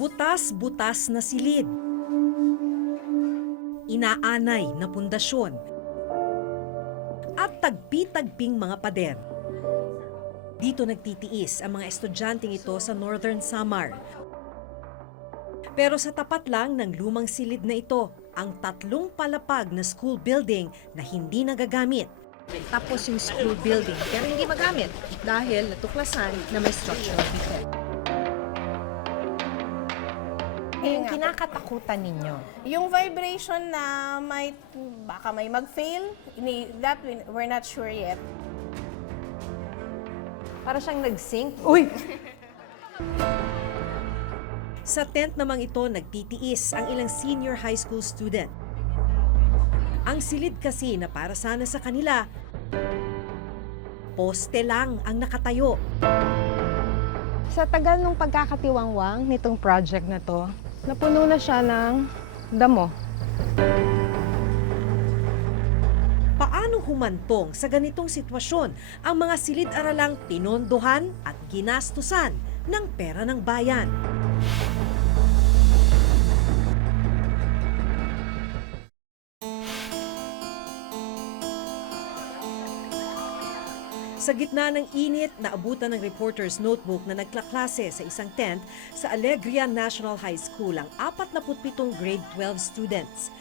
Butas-butas na silid. Inaanay na pundasyon. At tagpi-tagping mga pader. Dito nagtitiis ang mga estudyanteng ito sa Northern Samar. Pero sa tapat lang ng lumang silid na ito, ang 3 palapag na school building na hindi nagagamit. Tapos yung school building, pero hindi magamit dahil natuklasan na may structural defect. Yung kinakatakutan ninyo, Yung vibration na baka may mag-fail, that we're not sure yet. para siyang nag-sync. Uy! Sa tent namang ito nagtitiis ang ilang senior high school student. Ang silid kasi na para sana sa kanila, poste lang ang nakatayo. Sa tagal ng pagkakatiwangwang nitong project na to, napuno na siya ng damo. Paano humantong sa ganitong sitwasyon ang mga silid-aralang pinondohan at ginastusan ng pera ng bayan? Sa gitna ng init, naabutan ng reporter's notebook na nagklaklase sa isang tent sa Alegria National High School ang 47 grade 12 students.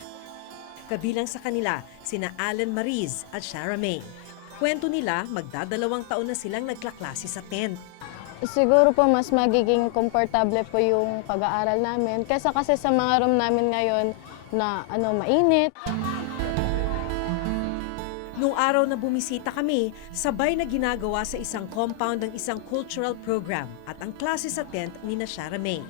Kabilang sa kanila, sina Allen Mariz at Shara May. Kwento nila, magdadalawang taon na silang nagklaklase sa tent. Siguro po mas magiging komportable po yung pag-aaral namin kaysa kasi sa mga room namin ngayon na mainit. Noong araw na bumisita kami, sabay na ginagawa sa isang compound ng isang cultural program at ang klase sa tent ni na Shara May.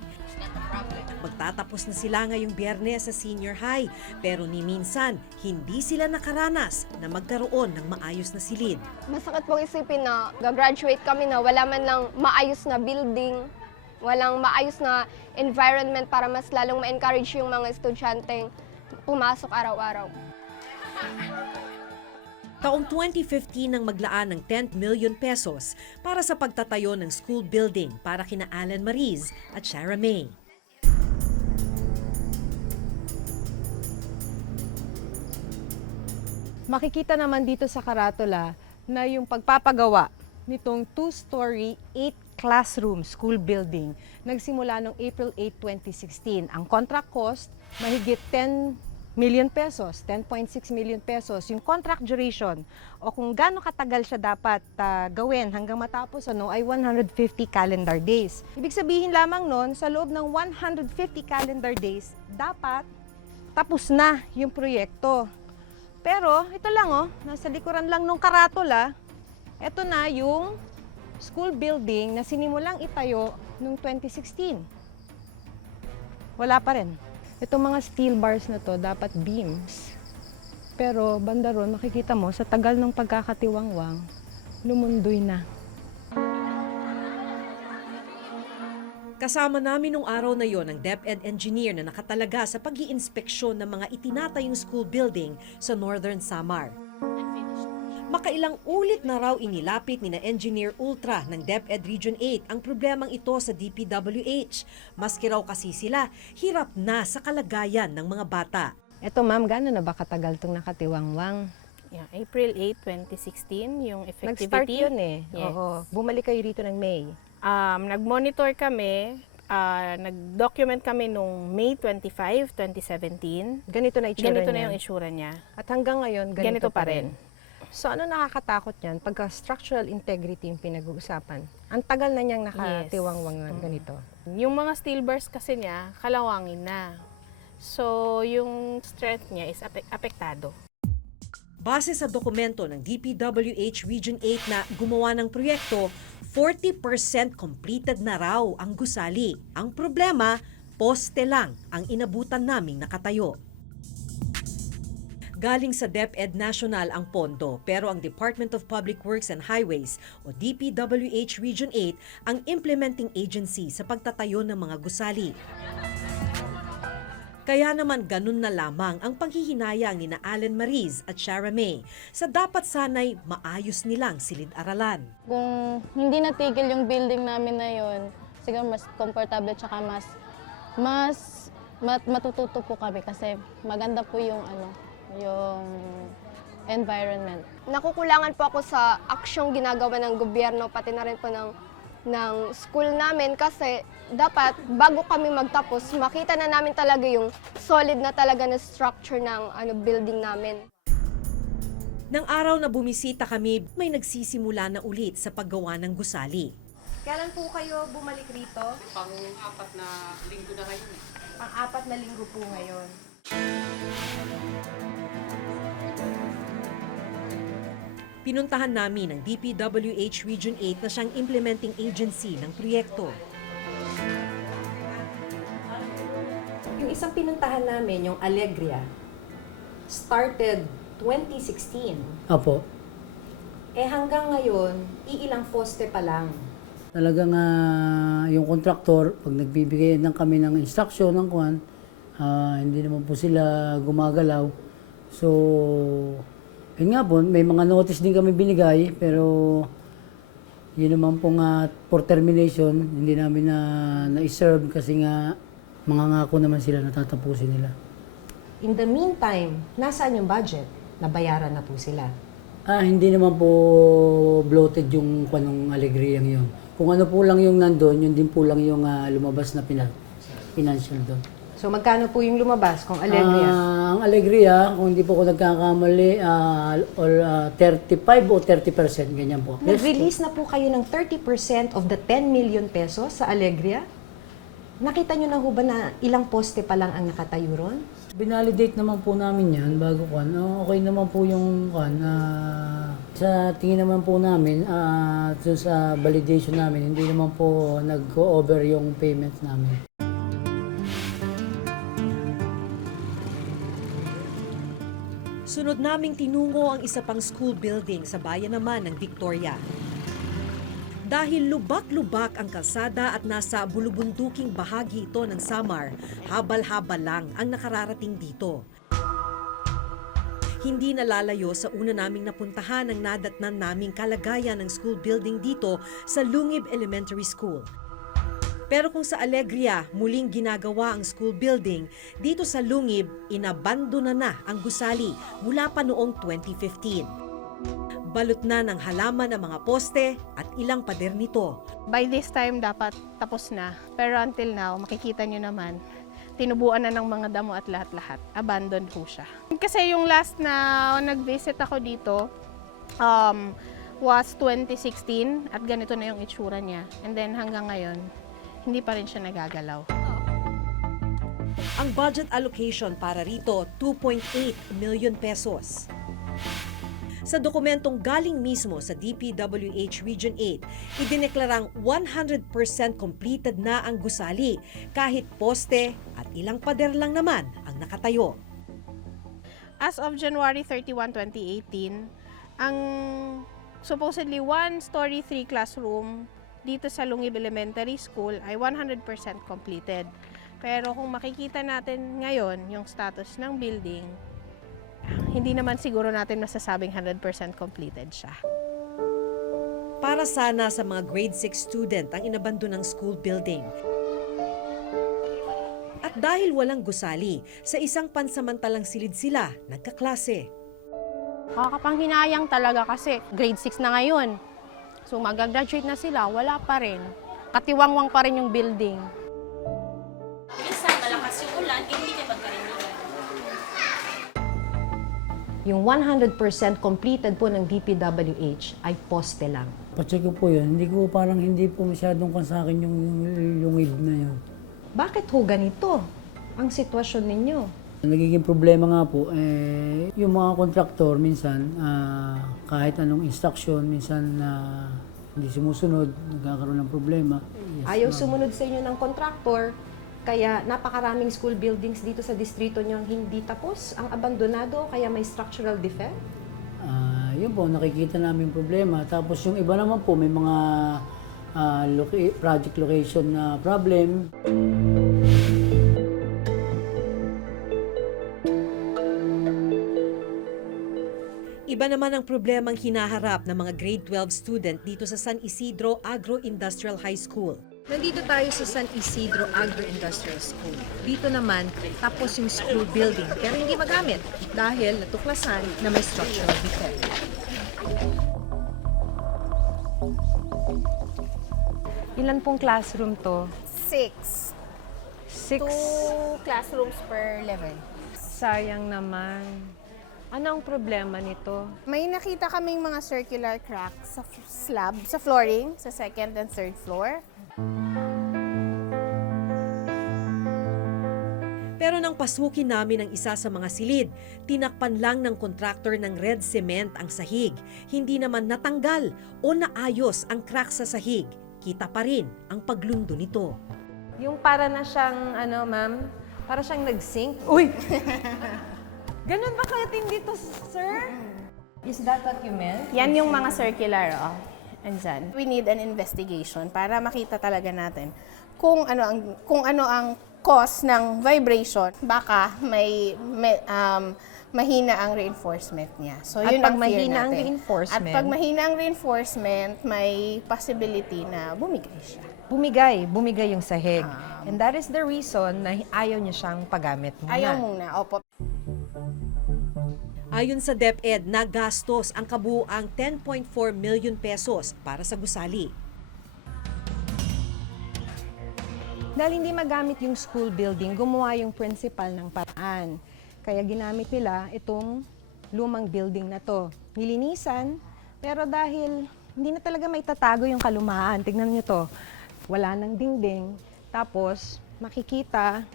Magtatapos na sila ngayong Biyernes sa senior high, pero ni minsan, hindi sila nakaranas na magkaroon ng maayos na silid. Masakit pong isipin na gagraduate kami na wala man lang maayos na building, walang maayos na environment para mas lalong ma-encourage yung mga estudyanteng pumasok araw-araw. Taong 2015 nang maglaan ng 10 million pesos para sa pagtatayo ng school building para kina Allen Mariz at Shara May. Makikita naman dito sa karatula na yung pagpapagawa nitong 2-story, 8-classroom school building nagsimula noong April 8, 2016. Ang contract cost, mahigit 10 million pesos, 10.6 million pesos. Yung contract duration o kung gaano katagal siya dapat gawin hanggang matapos ay 150 calendar days. Ibig sabihin lamang nun, sa loob ng 150 calendar days, dapat tapos na yung proyekto. Pero ito lang nasa likuran lang nung karatula, ito na yung school building na sinimulang itayo noong 2016. Wala pa rin. Itong mga steel bars na to, dapat beams. Pero banda ron, makikita mo, sa tagal ng pagkakatiwangwang, lumundoy na. Kasama namin nung araw na yon ang DepEd engineer na nakatalaga sa pag-iinspeksyon ng mga itinatayong school building sa Northern Samar. Makailang ulit na raw inilapit ni na Engineer Ultra ng DepEd Region 8 ang problemang ito sa DPWH. Maski raw kasi sila, hirap na sa kalagayan ng mga bata. Eto ma'am, gano'n na ba katagal itong nakatiwangwang? Yeah, April 8, 2016, yung effectivity. Nag-start yun eh. Yes. Oo. Bumalik kayo dito ng May. Nag-monitor kami, nag-document kami nung May 25, 2017. Ganito na itsura Ganito niya. na yung itsura niya. At hanggang ngayon, Ganito pa rin. So ano nakakatakot niyan? Pagka structural integrity yung pinag-uusapan. Ang tagal na niyang nakatiwangwang na ganito. Yung mga steel bars kasi niya, kalawangin na. So, yung strength niya is apektado. Base sa dokumento ng DPWH Region 8 na gumawa ng proyekto, 40% completed na raw ang gusali. Ang problema, poste lang ang inabutan naming nakatayo. Galing sa DepEd National ang pondo, pero ang Department of Public Works and Highways o DPWH Region 8 ang implementing agency sa pagtatayo ng mga gusali. Kaya naman ganun na lamang ang panghihinayang ni na Allen Mariz at Shara May sa dapat sanay maayos nilang silid-aralan. Kung hindi natigil yung building namin na yun, siguro mas komportable tsaka matututo po kami kasi maganda po yung yung environment. Nakukulangan po ako sa aksyong ginagawa ng gobyerno, pati na rin po ng school namin kasi dapat bago kami magtapos, makita na namin talaga yung solid na talaga na structure ng building namin. Nang araw na bumisita kami, may nagsisimula na ulit sa paggawa ng gusali. Kailan po kayo bumalik rito? Pang-apat na linggo na ngayon. Pang-4 na linggo po ngayon. Pinuntahan namin ang DPWH Region 8 na siyang implementing agency ng proyekto. Yung isang pinuntahan namin, yung Alegria, started 2016. Apo. Hanggang ngayon, iilang poste pa lang. Talagang yung kontraktor, pag nagbibigay ng kami ng instruction ng kuwan, hindi naman po sila gumagalaw. So, yun nga po, may mga notice din kami binigay, pero yun naman po nga for termination, hindi namin na-serve kasi nga mangangako naman sila na tatapusin nila. In the meantime, nasaan yung budget? Nabayaran na po sila. Hindi naman po bloated yung kwanong Alegria yun. Kung ano po lang yung nandun, yun din po lang yung lumabas na financial doon. So magkano po yung lumabas kung Alegria? Ang Alegria, kung hindi po ako nagkakamali, 35 o 30%, ganyan po. Nag-release na po kayo ng 30% of the 10 million pesos sa Alegria? Nakita nyo na ho ba na ilang poste pa lang ang nakatayo ron? Binalidate naman po namin yan bago kwan. Okay naman po yung kwan. Sa tingin naman po namin, sa validation namin, hindi naman po nag-over yung payment namin. Sunod naming tinungo ang isa pang school building sa bayan naman ng Victoria. Dahil lubak-lubak ang kalsada at nasa bulubunduking bahagi ito ng Samar, habal-habal lang ang nakararating dito. Hindi nalalayo sa una naming napuntahan ang nadatnan naming kalagayan ng school building dito sa Lungib Elementary School. Pero kung sa Alegria muling ginagawa ang school building, dito sa Lungib, inabandona na ang gusali mula pa noong 2015. Balot na ng halaman ang mga poste at ilang pader nito. By this time, dapat tapos na. Pero until now, makikita nyo naman, tinubuan na ng mga damo at lahat-lahat. Abandoned po siya. Kasi yung last na nag-visit ako dito, was 2016 at ganito na yung itsura niya. And then hanggang ngayon, hindi pa rin siya nagagalaw. Ang budget allocation para rito, 2.8 million pesos. Sa dokumentong galing mismo sa DPWH Region 8, idineklarang 100% completed na ang gusali kahit poste at ilang pader lang naman ang nakatayo. As of January 31, 2018, ang supposedly one-story, 3 classroom dito sa Lungib Elementary School ay 100% completed. Pero kung makikita natin ngayon yung status ng building, hindi naman siguro natin masasabing 100% completed siya. Para sana sa mga grade 6 student ang inabandon ng school building. At dahil walang gusali, sa isang pansamantalang silid sila nagkaklase. Nakakapanghinayang talaga kasi grade 6 na ngayon. So mag-graduate na sila, wala pa rin. Katiwangwang pa rin yung building. Minsan malakas yung ulan, hindi kayo magkarinigan. Yung 100% completed po ng DPWH ay poste lang. Pacheck ko po yun, hindi po masyadong kan sa akin yung lungib na yun. Bakit ho ganito ang sitwasyon ninyo? Nagiging problema nga po, yung mga kontraktor minsan, kahit anong instruction, minsan hindi sumusunod, nagkakaroon ng problema. Yes, Ayaw ma'am. sumunod sa inyo ng kontraktor, kaya napakaraming school buildings dito sa distrito nyo ang hindi tapos, ang abandonado, kaya may structural defect? Yun po, nakikita namin problema. Tapos yung iba naman po, may mga project location na problem. Iba naman ang problemang hinaharap ng mga grade 12 student dito sa San Isidro Agro-Industrial High School. Nandito tayo sa San Isidro Agro-Industrial School. Dito naman, tapos yung school building, pero hindi magamit dahil natuklasan na may structural defect. Ilan pong classroom to? 6. 6. 2 classrooms per level. Sayang naman. Ano ang problema nito? May nakita kaming mga circular cracks sa slab, sa flooring, sa second and third floor. Pero nang pasukin namin ang isa sa mga silid, tinakpan lang ng kontraktor ng red cement ang sahig. Hindi naman natanggal o naayos ang crack sa sahig. Kita pa rin ang paglundo nito. Yung para na siyang, ma'am, para siyang nag-sink. Uy! Ganun ba katindi to, sir? Is that what you meant? Yan yung mga circular, andyan. We need an investigation para makita talaga natin kung ano ang cause ng vibration. Baka mahina ang reinforcement niya. So At yun pag ang fear mahina ang natin. reinforcement- At pag mahina ang reinforcement, may possibility na bumigay siya. Bumigay yung sahig. And that is the reason na ayaw niya siyang paggamit muna. Ayaw muna, opo. Ayon sa DepEd, nagastos ang kabuuang 10.4 million pesos para sa gusali. Dahil hindi magamit yung school building, gumawa yung principal ng paraan. Kaya ginamit nila itong lumang building na to. Nilinisan, pero dahil hindi na talaga maitatago yung kalumaan. Tignan niyo to. Wala nang dingding. Tapos, makikita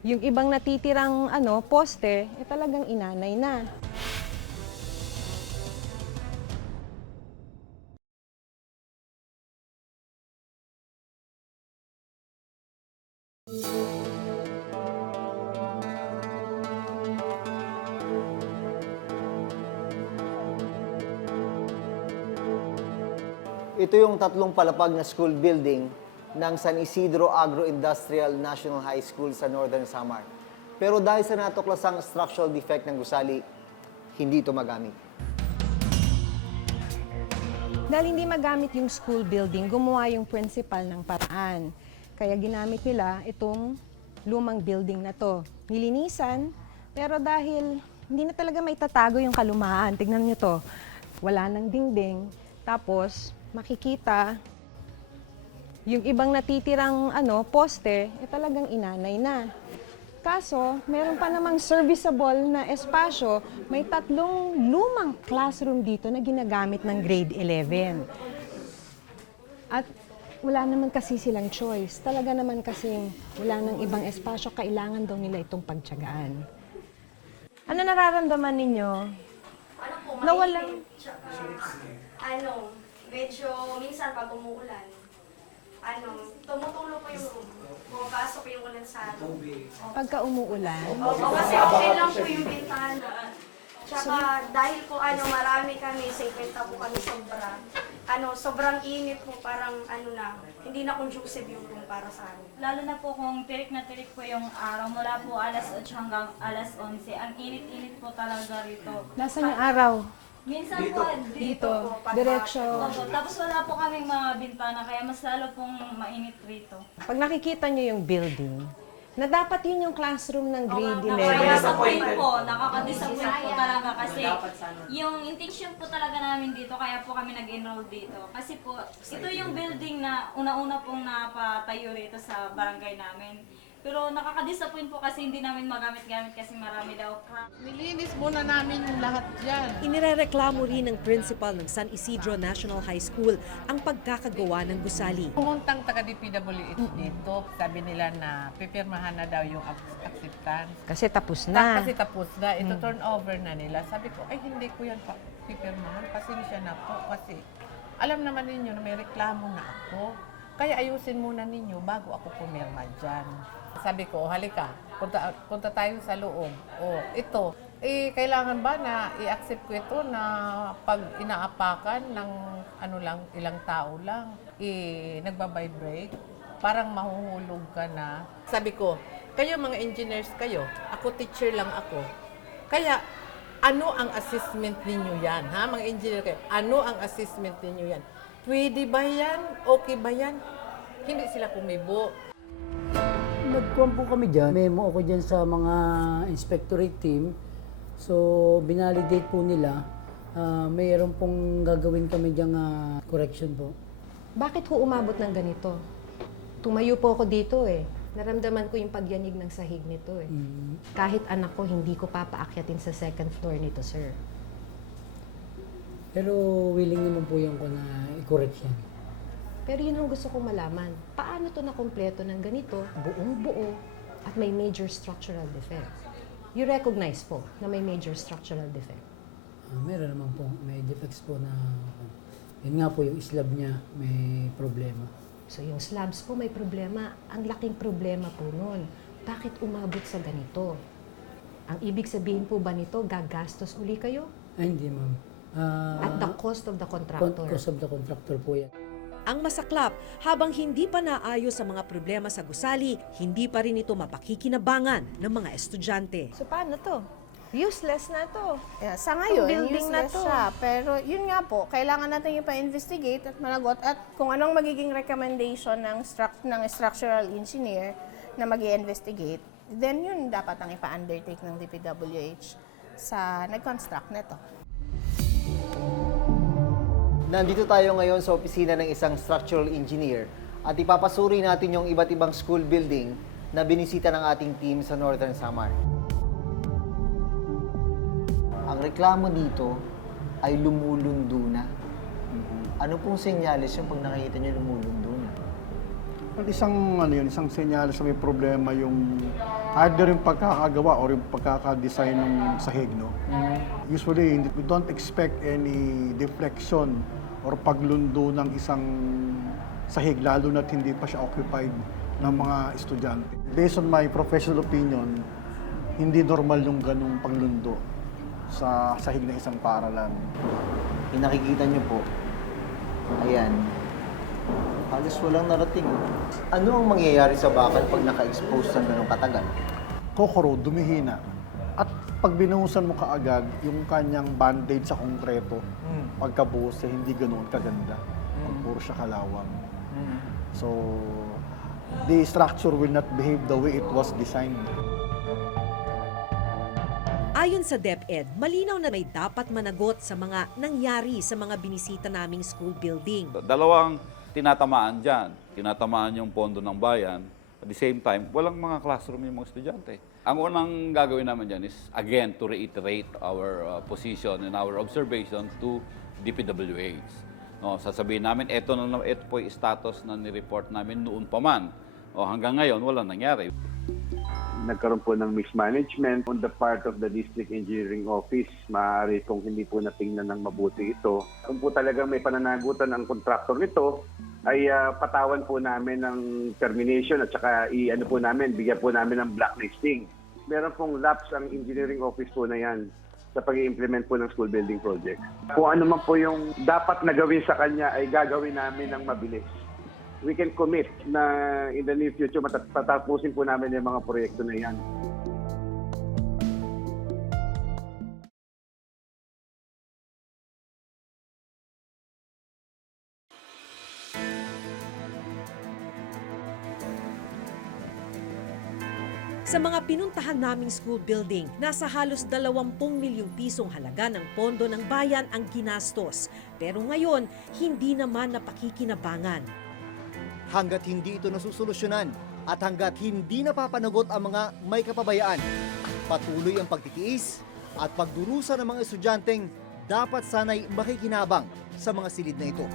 yung ibang natitirang poste, talagang inanay na. Ito yung tatlong palapag na school building ng San Isidro Agro-Industrial National High School sa Northern Samar. Pero dahil sa natuklasang structural defect ng gusali, hindi ito magamit. Dahil hindi magamit yung school building, gumawa yung principal ng paraan. Kaya ginamit nila itong lumang building na to. Nilinisan, pero dahil hindi na talaga maitatago yung kalumaan. Tignan niyo to. Wala nang dingding. Tapos, makikita yung ibang natitirang poste, talagang inanay na. Kaso, meron pa namang serviceable na espasyo. May 3 lumang classroom dito na ginagamit ng grade 11. At wala naman kasi silang choice. Talaga naman kasing wala nang ibang espasyo, kailangan daw nila itong pagtiyagaan. Ano nararamdaman ninyo? Nawalan. Medyo minsan pag umuulan, tumutulo po yung pumapasok yung ulan sa Pagka umuulan, Opo, kasi okay lang po yung bintana. Tsaka dahil po marami kami, 50 po kami sobra. Sobrang init po, parang hindi na conducive yung room para sa amin. Lalo na po kung tirik na tirik po yung araw, mula po alas 8 hanggang alas 11. Ang init-init po talaga rito. nasaan yung araw? Minsan po dito. Diretso. Opo, tapos wala po kaming mga bintana, kaya mas lalo pong mainit rito. Pag nakikita nyo yung building, na dapat yun yung classroom ng grade 11. Nakaka-disappoint po talaga kasi yung intention po talaga namin dito, kaya po kami nag-enroll dito. Kasi po, ito yung building na una-una pong napatayo rito sa barangay namin. Pero nakaka-disappoint po kasi hindi namin magamit-gamit kasi marami daw crack. Nilinis muna namin yung lahat dyan. Inirereklamo rin ng principal ng San Isidro National High School ang pagkakagawa ng gusali. Pumuntang taga-DPWH dito, sabi nila na pipirmahan na daw yung acceptance. Kasi tapos na. Kasi tapos na, ito turn over na nila. Sabi ko, ay hindi ko yan pipirmahan. Pasensya na po kasi alam naman ninyo na may reklamo na ako. Kaya ayusin muna ninyo bago ako pumirma dyan. Sabi ko, halika, punta tayo sa loob. O, ito, kailangan ba na i-accept ko ito na pag inaapakan ng ilang tao lang, nagbabibrate, parang mahuhulog ka na. Sabi ko, kayo mga engineers kayo, ako teacher lang ako. Kaya, Ano ang assessment ninyo yan? Ha? Mga engineer kayo, ano ang assessment ninyo yan? Pwede ba yan? Okay ba yan? Hindi sila kumibo. Nagkuhan po kami dyan. Memo ako dyan sa mga inspectorate team. So, binalidate po nila. Mayroon pong gagawin kami dyan correction po. Bakit ho umabot ng ganito? Tumayo po ako dito eh. Naramdaman ko yung pagyanig ng sahig nito eh. Kahit anak ko, hindi ko papaakyatin sa second floor nito, sir. Pero willing naman po yung ko na i-correct yan. Pero yun ang gusto kong malaman. Paano to nakompleto ng ganito, buong-buo, at may major structural defect? You recognize po na may major structural defect? Meron naman po. May defects po na... Yun nga po, yung slab niya may problema. So yung slabs po may problema. Ang laking problema po nun. Bakit umabot sa ganito? Ang ibig sabihin po ba nito, gagastos uli kayo? Ay, hindi ma'am. At the cost of the contractor? Cost of the contractor po yan. Ang masaklap, habang hindi pa naayos sa mga problema sa gusali, hindi pa rin ito mapakikinabangan ng mga estudyante. So paano to? Useless na to. Yeah, sa ngayon, Ang building na useless to. siya. Pero yun nga po, kailangan natin yung pa-investigate at managot at kung anong magiging recommendation ng structural engineer na mag-i-investigate, then yun dapat ang ipa-undertake ng DPWH sa nag-construct nito. Nandito tayo ngayon sa opisina ng isang structural engineer at ipapasuri natin yung iba't ibang school building na binisita ng ating team sa Northern Samar. Ang reklamo dito ay lumulundo na. Ano pong senyales yung pag nakikita nyo lumulundo na? Isang senyales na may problema yung either yung pagkakagawa or yung pagkakadesign ng sahig, no? Usually, we don't expect any deflection or paglundo ng isang sahig, lalo na't hindi pa siya occupied ng mga estudyante. Based on my professional opinion, hindi normal yung ganung paglundo sa sahig ng isang paaralan. Yung nakikita nyo po, ayan, halos walang narating. Ano ang mangyayari sa bakal pag naka-expose ng ganong katagal? Kokoro, dumihina. At pag binuhusan mo kaagad, yung kanyang band-aid sa konkreto, pagkabuhos hindi ganoon kaganda. Pag puro siya kalawang. So, the structure will not behave the way it was designed. Ayon sa DepEd, malinaw na may dapat managot sa mga nangyari sa mga binisita naming school building. Dalawang tinatamaan dyan. Tinatamaan yung pondo ng bayan. At the same time, walang mga classroom yung mga estudyante. Ang unang gagawin naman dyan is, again, to reiterate our position and our observation to DPWH. No, sasabihin namin, ito po yung status na nireport namin noon pa man. O, hanggang ngayon, walang nangyari. Nagkaroon po ng mismanagement on the part of the District Engineering Office. Maaari kung hindi po natingnan ng mabuti ito. Kung po talagang may pananagutan ang kontraktor nito, ay patawan po namin ng termination at saka bigyan po namin ng blacklisting. Meron pong lapse ang engineering office po na yan sa pag-i-implement po ng school building project. Kung ano man po yung dapat na gawin sa kanya ay gagawin namin ng mabilis. We can commit na in the near future patapusin po namin yung mga proyekto na yan. Sa mga pinuntahan naming school building, nasa halos 20 milyong pisong halaga ng pondo ng bayan ang ginastos. Pero ngayon, hindi naman napakikinabangan. Hanggat hindi ito nasusolusyonan at hanggat hindi napapanagot ang mga may kapabayaan, patuloy ang pagtitiis at pagdurusa ng mga estudyanteng dapat sanay makikinabang sa mga silid na ito.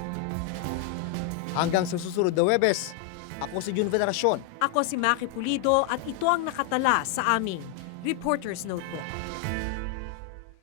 Hanggang sa susunod na Huwebes, ako si Jun Veneracion. Ako si Maki Pulido at ito ang nakatala sa aming Reporter's Notebook.